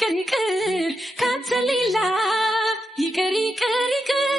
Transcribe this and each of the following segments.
ይቅር ይቅር ካንተ ሌላ ይቅር ይቅር ይቅር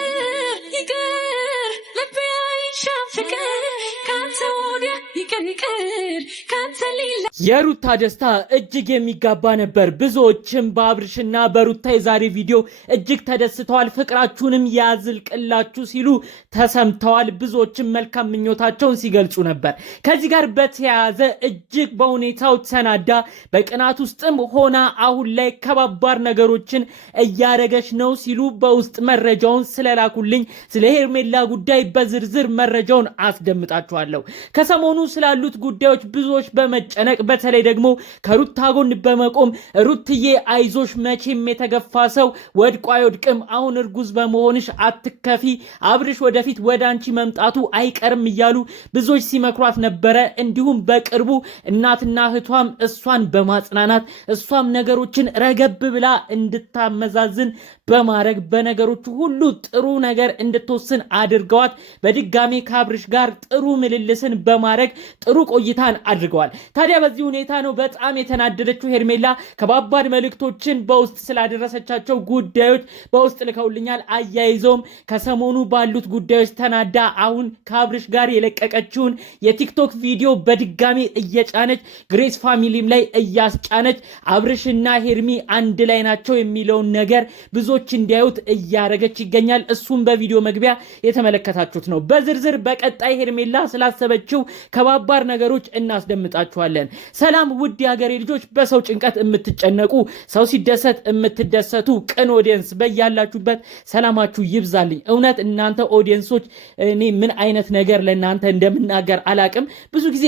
ይቅር ልቤ አይሻም ፍቅር ካንተ ወዲያ ይቅር ይቅር ካንተ ሌላ። የሩታ ደስታ እጅግ የሚጋባ ነበር። ብዙዎችም በአብርሽና በሩታ የዛሬ ቪዲዮ እጅግ ተደስተዋል። ፍቅራችሁንም ያዝልቅላችሁ ሲሉ ተሰምተዋል። ብዙዎችም መልካም ምኞታቸውን ሲገልጹ ነበር። ከዚህ ጋር በተያያዘ እጅግ በሁኔታው ተናዳ በቅናት ውስጥም ሆና አሁን ላይ ከባባር ነገሮችን እያረገች ነው ሲሉ በውስጥ መረጃውን ስለላኩልኝ ስለ ሄርሜላ ጉዳይ በዝርዝር መረጃውን አስደምጣችኋለሁ። ከሰሞኑ ስላሉት ጉዳዮች ብዙዎች በመጨነቅ በተለይ ደግሞ ከሩታ ጎን በመቆም ሩትዬ አይዞሽ መቼም የተገፋ ሰው ወድቆ አይወድቅም፣ አሁን እርጉዝ በመሆንሽ አትከፊ፣ አብርሽ ወደፊት ወደ አንቺ መምጣቱ አይቀርም እያሉ ብዙዎች ሲመክሯት ነበረ። እንዲሁም በቅርቡ እናትና እህቷም እሷን በማጽናናት እሷም ነገሮችን ረገብ ብላ እንድታመዛዝን በማድረግ በነገሮቹ ሁሉ ጥሩ ነገር እንድትወስን አድርገዋት በድጋሜ ከአብርሽ ጋር ጥሩ ምልልስን በማድረግ ጥሩ ቆይታን አድርገዋል። ታዲያ በዚህ ሁኔታ ነው በጣም የተናደደችው ሄርሜላ። ከባባድ መልእክቶችን በውስጥ ስላደረሰቻቸው ጉዳዮች በውስጥ ልከውልኛል። አያይዘውም ከሰሞኑ ባሉት ጉዳዮች ተናዳ አሁን ከአብርሽ ጋር የለቀቀችውን የቲክቶክ ቪዲዮ በድጋሚ እየጫነች ግሬስ ፋሚሊም ላይ እያስጫነች አብርሽና ሄርሚ አንድ ላይ ናቸው የሚለውን ነገር ብዙዎች እንዲያዩት እያረገች ይገኛል። እሱም በቪዲዮ መግቢያ የተመለከታችሁት ነው። በዝርዝር በቀጣይ ሄርሜላ ስላሰበችው ከባባር ነገሮች እናስደምጣችኋለን። ሰላም ውድ የሀገሬ ልጆች፣ በሰው ጭንቀት የምትጨነቁ ሰው ሲደሰት የምትደሰቱ ቅን ኦዲየንስ በያላችሁበት ሰላማችሁ ይብዛልኝ። እውነት እናንተ ኦዲየንሶች እኔ ምን አይነት ነገር ለእናንተ እንደምናገር አላቅም። ብዙ ጊዜ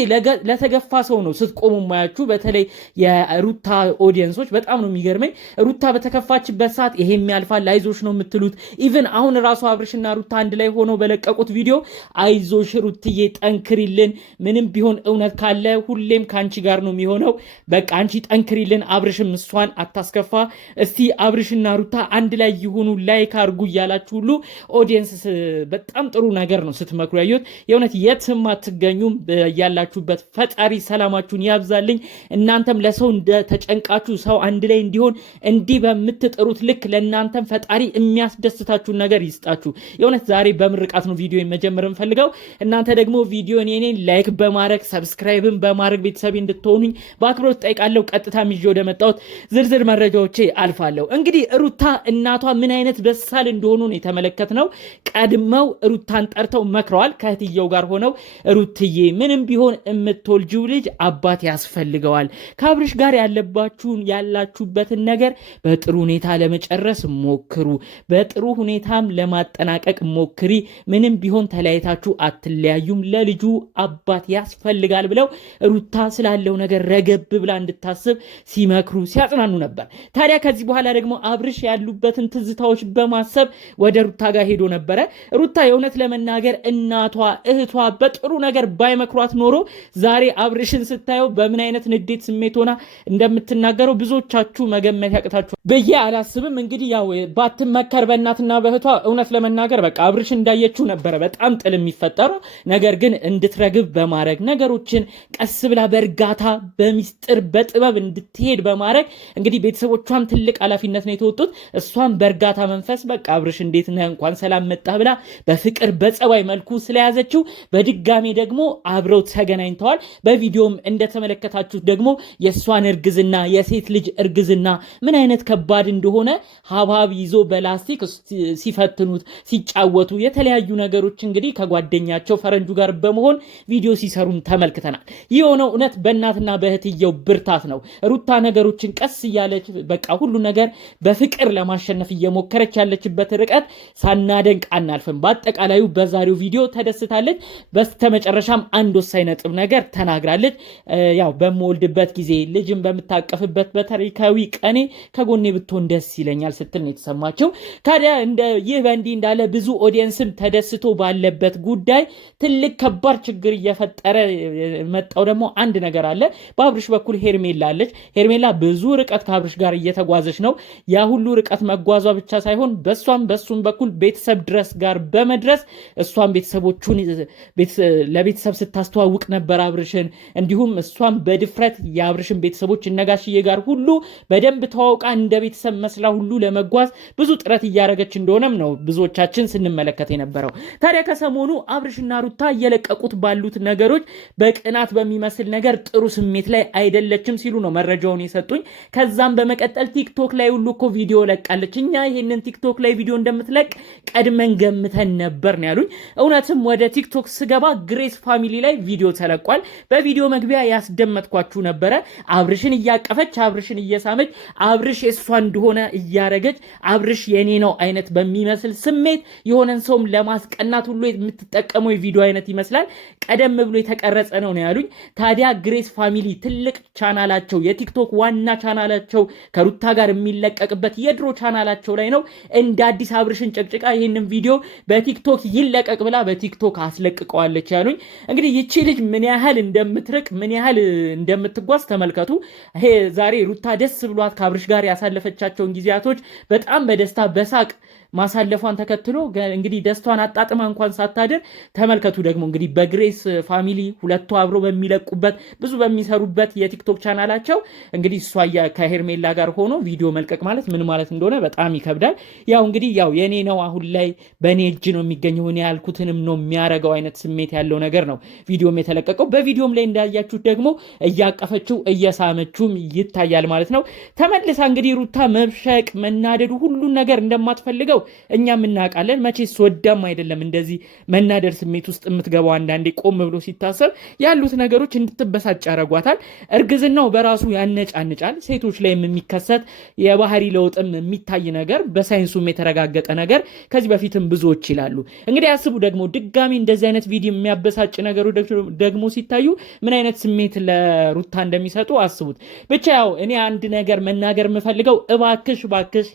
ለተገፋ ሰው ነው ስትቆሙ ማያችሁ። በተለይ የሩታ ኦዲየንሶች በጣም ነው የሚገርመኝ። ሩታ በተከፋችበት ሰዓት ይሄም ያልፋል አይዞሽ ነው የምትሉት። ኢቭን አሁን ራሱ አብርሽና ሩታ አንድ ላይ ሆኖ በለቀቁት ቪዲዮ አይዞሽ ሩትዬ ጠንክሪልን፣ ምንም ቢሆን እውነት ካለ ሁሌም ካንቺ ጋር ነው የሚሆነው፣ በቃ አንቺ ጠንክሪልን፣ አብርሽም እሷን አታስከፋ፣ እስቲ አብርሽና ሩታ አንድ ላይ ይሁኑ፣ ላይክ አርጉ እያላችሁ ሁሉ ኦዲየንስ በጣም ጥሩ ነገር ነው ስትመክሩ ያዩት። የእውነት የትም አትገኙም። ያላችሁበት ፈጣሪ ሰላማችሁን ያብዛልኝ። እናንተም ለሰው እንደተጨንቃችሁ ሰው አንድ ላይ እንዲሆን እንዲህ በምትጥሩት ልክ ለእናንተም ፈጣሪ የሚያስደስታችሁን ነገር ይስጣችሁ። የእውነት ዛሬ በምርቃት ነው ቪዲዮ መጀመር የምፈልገው። እናንተ ደግሞ ቪዲዮን የኔን ላይክ በማድረግ ሰብስክራይብን በማድረግ ቤተሰብ እንድትሆኑኝ በአክብሮት ጠይቃለሁ። ቀጥታ ይዤ ወደ መጣሁት ዝርዝር መረጃዎቼ አልፋለሁ። እንግዲህ ሩታ እናቷ ምን አይነት በሳል እንደሆኑ ነው የተመለከትነው። ቀድመው ሩታን ጠርተው መክረዋል። ከእህትየው ጋር ሆነው ሩትዬ ምንም ቢሆን የምትወልጂው ልጅ አባት ያስፈልገዋል፣ ከአብርሽ ጋር ያላችሁበትን ነገር በጥሩ ሁኔታ ለመጨረስ ሞክሩ፣ በጥሩ ሁኔታም ለማጠናቀቅ ሞክሪ፣ ምንም ቢሆን ተለያይታችሁ አትለያዩም፣ ለልጁ አባት ያስፈልጋል ብለው ሩታ ስላለው ነገር ረገብ ብላ እንድታስብ ሲመክሩ ሲያጽናኑ ነበር። ታዲያ ከዚህ በኋላ ደግሞ አብርሽ ያሉበትን ትዝታዎች በማሰብ ወደ ሩታ ጋር ሄዶ ነበረ። ሩታ የእውነት ለመናገር እናቷ እህቷ በጥሩ ነገር ባይመክሯት ኖሮ ዛሬ አብርሽን ስታየው በምን አይነት ንዴት ስሜት ሆና እንደምትናገረው ብዙዎቻችሁ መገመት ያቅታችሁ ብዬ አላስብም። እንግዲህ ያው ባትመከር በእናትና በእህቷ እውነት ለመናገር በቃ አብርሽ እንዳየችው ነበረ በጣም ጥል የሚፈጠረው። ነገር ግን እንድትረግብ በማድረግ ነገሮችን ቀስ ብላ በእርጋታ በሚስጥር በጥበብ እንድትሄድ በማድረግ እንግዲህ ቤተሰቦቿም ትልቅ ኃላፊነት ነው የተወጡት። እሷም በእርጋታ መንፈስ በቃ አብርሽ እንዴት ነህ እንኳን ሰላም መጣ ብላ በፍቅር በጸባይ መልኩ ስለያዘችው በድጋሚ ደግሞ አብረው ተገናኝተዋል። በቪዲዮም እንደተመለከታችሁት ደግሞ የእሷን እርግዝና የሴት ልጅ እርግዝና ምን አይነት ከባድ እንደሆነ ሀብሀብ ይዞ በላስቲክ ሲፈትኑት ሲጫወቱ የተለያዩ ነገሮች እንግዲህ ከጓደኛቸው ፈረንጁ ጋር በመሆን ቪዲዮ ሲሰሩም ተመልክተናል። ይህ ሆነው እውነት በእናትና በእህትየው ብርታት ነው። ሩታ ነገሮችን ቀስ እያለች በቃ ሁሉ ነገር በፍቅር ለማሸነፍ እየሞከረች ያለችበት ርቀት ሳናደንቅ አናልፍም። በአጠቃላዩ በዛሬው ቪዲዮ ተደስታለች። በስተመጨረሻም አንድ ወሳኝ ነጥብ ነገር ተናግራለች። ያው በምወልድበት ጊዜ ልጅን በምታቀፍበት በታሪካዊ ቀኔ ከጎኔ ብትሆን ደስ ይለኛል ስትል ነው የተሰማቸው። ታዲያ ይህ በእንዲህ እንዳለ ብዙ ኦዲየንስም ተደስቶ ባለበት ጉዳይ ትልቅ ከባድ ችግር እየፈጠረ መጣው ደግሞ አንድ ነገር አለ። በአብርሽ በኩል ሄርሜላ አለች። ሄርሜላ ብዙ ርቀት ከአብርሽ ጋር እየተጓዘች ነው። ያ ሁሉ ርቀት መጓዟ ብቻ ሳይሆን በሱም በኩል ቤተሰብ ድረስ ጋር በመድረስ እሷም ቤተሰቦቹን ለቤተሰብ ስታስተዋውቅ ነበር አብርሽን። እንዲሁም እሷም በድፍረት የአብርሽን ቤተሰቦች እነጋሽዬ ጋር ሁሉ በደንብ ተዋውቃ እንደ ቤተሰብ መስላ ሁሉ ለመጓዝ ብዙ ጥረት እያደረገች እንደሆነም ነው ብዙዎቻችን ስንመለከት የነበረው። ታዲያ ከሰሞኑ አብርሽና ሩታ እየለቀቁት ባሉት ነገሮች በቅናት በሚመስል ነገር ጥሩ ስሜት ላይ አይደለችም ሲሉ ነው መረጃውን የሰጡኝ። ከዛም በመቀጠል ቲክቶክ ላይ ሁሉ እኮ ቪዲዮ ለቃለች፣ እኛ ይሄንን ቲክቶክ ላይ ቪዲዮ እንደምትለቅ ቀድመን ገምተን ነበር ነው ያሉኝ። እውነትም ወደ ቲክቶክ ስገባ ግሬስ ፋሚሊ ላይ ቪዲዮ ተለቋል። በቪዲዮ መግቢያ ያስደመጥኳችሁ ነበረ። አብርሽን እያቀፈች አብርሽን እየሳመች አብርሽ የሷ እንደሆነ እያረገች አብርሽ የኔ ነው አይነት በሚመስል ስሜት የሆነን ሰውም ለማስቀናት ሁሉ የምትጠቀመው የቪዲዮ አይነት ይመስላል። ቀደም ብሎ የተቀረጸ ነው ያሉኝ። ታዲያ ግሬስ ፋሚሊ ትልቅ ቻናላቸው የቲክቶክ ዋና ቻናላቸው ከሩታ ጋር የሚለቀቅበት የድሮ ቻናላቸው ላይ ነው እንደ አዲስ አብርሽን ጨቅጭቃ ይህንን ቪዲዮ በቲክቶክ ይለቀቅ ብላ በቲክቶክ አስለቅቀዋለች ያሉኝ። እንግዲህ ይቺ ልጅ ምን ያህል እንደምትርቅ ምን ያህል እንደምትጓዝ ተመልከቱ። ይሄ ዛሬ ሩታ ደስ ብሏት ከአብርሽ ጋር ያሳለፈቻቸውን ጊዜያቶች በጣም በደስታ በሳቅ ማሳለፏን ተከትሎ እንግዲህ ደስቷን አጣጥማ እንኳን ሳታድር ተመልከቱ። ደግሞ እንግዲህ በግሬስ ፋሚሊ ሁለቱ አብሮ በሚለቁበት ብዙ በሚሰሩበት የቲክቶክ ቻናላቸው እንግዲህ እሷ ከሄርሜላ ጋር ሆኖ ቪዲዮ መልቀቅ ማለት ምን ማለት እንደሆነ በጣም ይከብዳል። ያው እንግዲህ የኔ ነው አሁን ላይ በእኔ እጅ ነው የሚገኘው እኔ ያልኩትንም ነው የሚያረገው አይነት ስሜት ያለው ነገር ነው ቪዲዮም የተለቀቀው። በቪዲዮም ላይ እንዳያችሁት ደግሞ እያቀፈችው እየሳመችውም ይታያል ማለት ነው። ተመልሳ እንግዲህ ሩታ መብሸቅ መናደዱ ሁሉን ነገር እንደማትፈልገው እኛም እናውቃለን። መቼስ ወዳም አይደለም እንደዚህ መናደር ስሜት ውስጥ የምትገባው። አንዳንዴ ቆም ብሎ ሲታሰብ ያሉት ነገሮች እንድትበሳጭ ያደርጓታል። እርግዝናው በራሱ ያነጫንጫል። ሴቶች ላይም የሚከሰት የባህሪ ለውጥም የሚታይ ነገር በሳይንሱም የተረጋገጠ ነገር ከዚህ በፊትም ብዙዎች ይላሉ። እንግዲህ አስቡ ደግሞ ድጋሚ እንደዚህ አይነት ቪዲዮ የሚያበሳጭ ነገሮች ደግሞ ሲታዩ ምን አይነት ስሜት ለሩታ እንደሚሰጡ አስቡት። ብቻ ያው እኔ አንድ ነገር መናገር የምፈልገው እባክሽ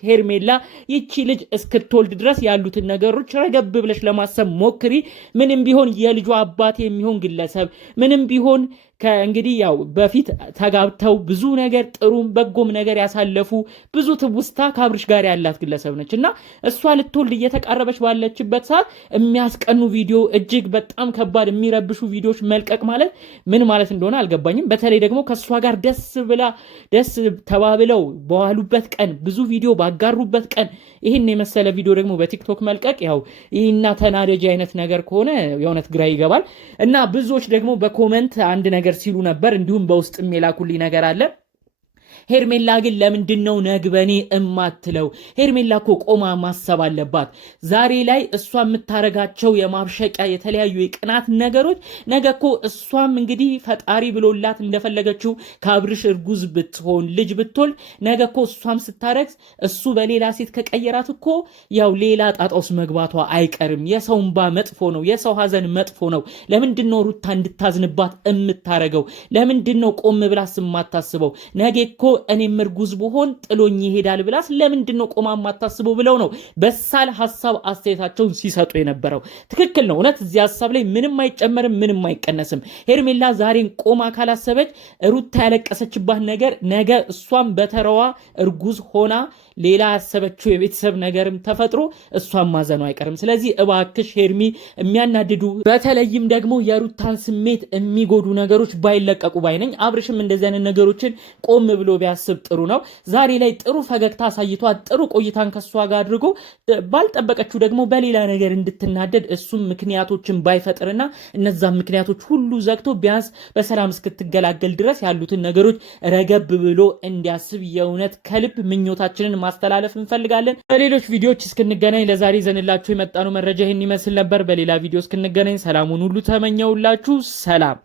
ሄርሜላ ይቺ ልጅ እስክትወልድ ድረስ ያሉትን ነገሮች ረገብ ብለሽ ለማሰብ ሞክሪ። ምንም ቢሆን የልጇ አባት የሚሆን ግለሰብ ምንም ቢሆን ከእንግዲህ ያው በፊት ተጋብተው ብዙ ነገር ጥሩም በጎም ነገር ያሳለፉ ብዙ ትውስታ ከአብርሽ ጋር ያላት ግለሰብ ነች እና እሷ ልትወልድ እየተቃረበች ባለችበት ሰዓት የሚያስቀኑ ቪዲዮ እጅግ በጣም ከባድ የሚረብሹ ቪዲዮዎች መልቀቅ ማለት ምን ማለት እንደሆነ አልገባኝም። በተለይ ደግሞ ከእሷ ጋር ደስ ተባብለው በዋሉበት ቀን ብዙ ቪዲዮ ባጋሩበት ቀን ይህን የመሰለ ቪዲዮ ደግሞ በቲክቶክ መልቀቅ ያው ይህና ተናደጂ አይነት ነገር ከሆነ የእውነት ግራ ይገባል። እና ብዙዎች ደግሞ በኮመንት አንድ ነገር ሲሉ ነበር። እንዲሁም በውስጥም የላኩልኝ ነገር አለ። ሄርሜላ ግን ለምንድን ነው ነግበኔ እማትለው? ሄርሜላ እኮ ቆማ ማሰብ አለባት። ዛሬ ላይ እሷ የምታረጋቸው የማብሸቂያ የተለያዩ የቅናት ነገሮች ነገ እኮ እሷም እንግዲህ ፈጣሪ ብሎላት እንደፈለገችው ከአብርሽ እርጉዝ ብትሆን ልጅ ብትወልድ ነገ እኮ እሷም ስታረግዝ እሱ በሌላ ሴት ከቀየራት እኮ ያው ሌላ ጣጣ ውስጥ መግባቷ አይቀርም። የሰው እንባ መጥፎ ነው፣ የሰው ሀዘን መጥፎ ነው። ለምንድን ነው ሩታ እንድታዝንባት የምታረገው? ለምንድን ነው ቆም ብላስ የማታስበው? ነገ እኮ እኔም እርጉዝ ብሆን ጥሎኝ ይሄዳል ብላስ ለምንድን ነው ቆማ የማታስበው ብለው ነው በሳል ሀሳብ አስተያየታቸውን ሲሰጡ የነበረው። ትክክል ነው። እውነት እዚህ ሀሳብ ላይ ምንም አይጨመርም፣ ምንም አይቀነስም። ሄርሜላ ዛሬን ቆማ ካላሰበች ሩታ ያለቀሰችባት ነገር ነገ እሷም በተረዋ እርጉዝ ሆና ሌላ ያሰበችው የቤተሰብ ነገርም ተፈጥሮ እሷም ማዘኑ አይቀርም። ስለዚህ እባክሽ ሄርሚ የሚያናድዱ በተለይም ደግሞ የሩታን ስሜት የሚጎዱ ነገሮች ባይለቀቁ ባይነኝ። አብርሽም እንደዚህ አይነት ነገሮችን ቆም ብሎ ቢያስብ ጥሩ ነው። ዛሬ ላይ ጥሩ ፈገግታ አሳይቷት ጥሩ ቆይታን ከሷ ጋር አድርጎ ባልጠበቀችው ደግሞ በሌላ ነገር እንድትናደድ እሱም ምክንያቶችን ባይፈጥርና እነዛም ምክንያቶች ሁሉ ዘግቶ ቢያንስ በሰላም እስክትገላገል ድረስ ያሉትን ነገሮች ረገብ ብሎ እንዲያስብ የእውነት ከልብ ምኞታችንን ማስተላለፍ እንፈልጋለን። በሌሎች ቪዲዮዎች እስክንገናኝ ለዛሬ ይዘንላችሁ የመጣነው መረጃ ይህን ይመስል ነበር። በሌላ ቪዲዮ እስክንገናኝ ሰላሙን ሁሉ ተመኘውላችሁ። ሰላም።